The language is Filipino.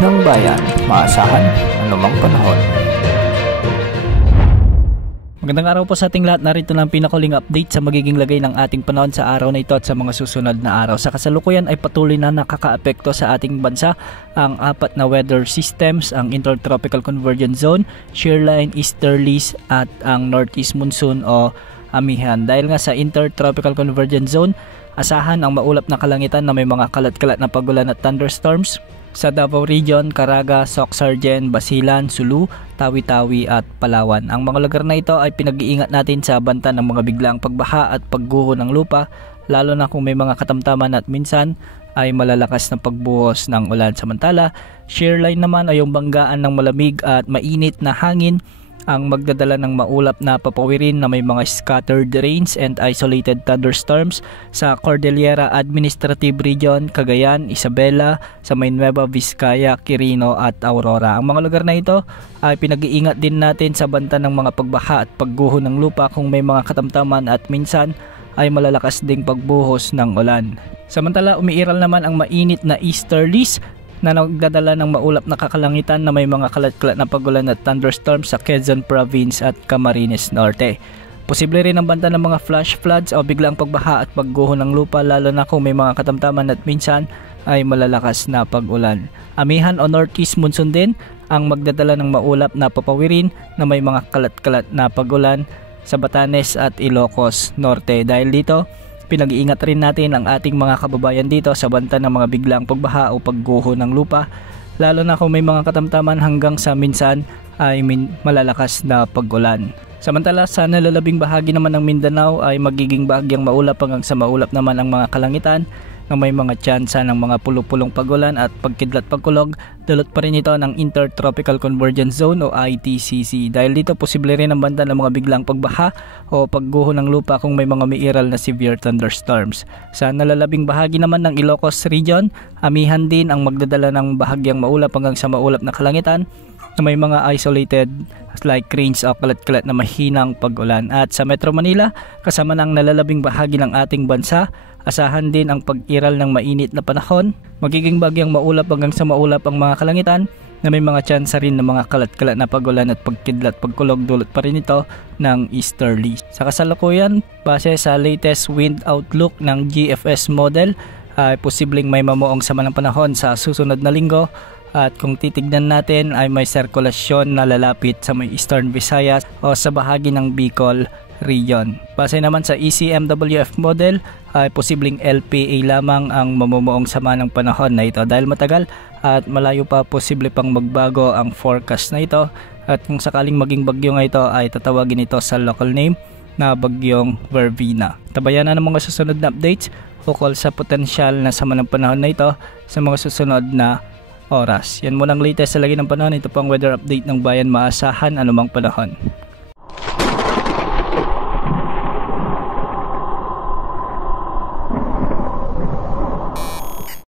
ng bayan, maasahan anumang panahon. Magandang araw po sa ating lahat. Narito lang pinakuling update sa magiging lagay ng ating panahon sa araw na ito at sa mga susunod na araw. Sa kasalukuyan ay patuloy na nakakaapekto sa ating bansa ang apat na weather systems, ang Intertropical Convergence Zone, Shearline, Easterlies at ang Northeast Monsoon o Amihan. Dahil nga sa Intertropical Convergence Zone, asahan ang maulap na kalangitan na may mga kalat-kalat na pagulan at thunderstorms sa Davao Region, Caraga, Soc-Sargen, Basilan, Sulu, Tawi-Tawi at Palawan. Ang mga lugar na ito ay pinag-iingat natin sa banta ng mga biglaang pagbaha at pagguho ng lupa, lalo na kung may mga katamtaman at minsan ay malalakas na pagbuhos ng ulan. Samantala, shearline naman ay yung banggaan ng malamig at mainit na hangin ang magdadala ng maulap na papawirin na may mga scattered rains and isolated thunderstorms sa Cordillera Administrative Region, Cagayan, Isabela, sa may Nueva Vizcaya, Quirino at Aurora. Ang mga lugar na ito ay pinag-iingat din natin sa banta ng mga pagbaha at pagguho ng lupa kung may mga katamtaman at minsan ay malalakas ding pagbuhos ng ulan. Samantala, umiiral naman ang mainit na easterlies na nagdadala ng maulap na kakalangitan na may mga kalat-kalat na pagulan at thunderstorms sa Quezon Province at Camarines Norte. Posible rin ang banta ng mga flash floods o biglang pagbaha at pagguho ng lupa, lalo na kung may mga katamtaman at minsan ay malalakas na pag-ulan. Amihan o Northeast Monsoon din ang magdadala ng maulap na papawirin na may mga kalat-kalat na pagulan sa Batanes at Ilocos Norte. Dahil dito, pinag-iingat rin natin ang ating mga kababayan dito sa banta ng mga biglang pagbaha o pagguho ng lupa, lalo na kung may mga katamtaman hanggang sa minsan ay malalakas na pag-ulan. Samantala, sa nalalabing bahagi naman ng Mindanao ay magiging bahagyang maulap hanggang sa maulap naman ang mga kalangitan na may mga tsansa ng mga pulong-pulong pagulan at pagkidlat pagkulog. Dulot pa rin ito ng Intertropical Convergence Zone o ITCZ. Dahil dito, posible rin ang banta ng mga biglang pagbaha o pagguho ng lupa kung may mga umiiral na severe thunderstorms. Sa nalalabing bahagi naman ng Ilocos Region, amihan din ang magdadala ng bahagyang maulap hanggang sa maulap na kalangitan na may mga isolated like rains o kalat-kalat na mahinang pag-ulan. At sa Metro Manila, kasama ng nalalabing bahagi ng ating bansa, asahan din ang pag-iral ng mainit na panahon. Magiging bagyang maulap hanggang sa maulap ang mga kalangitan na may mga tsansa rin ng mga kalat-kalat na pagulan at pagkidlat pagkulog. Dulot pa rin ito ng easterly. Sa kasalukuyan, base sa latest wind outlook ng GFS model, ay posibleng may mamuong sama ng panahon sa susunod na linggo. At kung titignan natin ay may sirkulasyon na lalapit sa may Eastern Visayas o sa bahagi ng Bicol Region. Base naman sa ECMWF model ay posibleng LPA lamang ang mamumuong sama ng panahon na ito dahil matagal at malayo pa posible pang magbago ang forecast na ito, at kung sakaling maging bagyo nga ito ay tatawagin ito sa local name na Bagyong Vervina. Tabayan na ng mga susunod na updates ukol sa potensyal na sama ng panahon na ito sa mga susunod na oras. Yan muna ang latest sa lagi ng panahon. Ito pang weather update ng bayan, maasahan anumang panahon.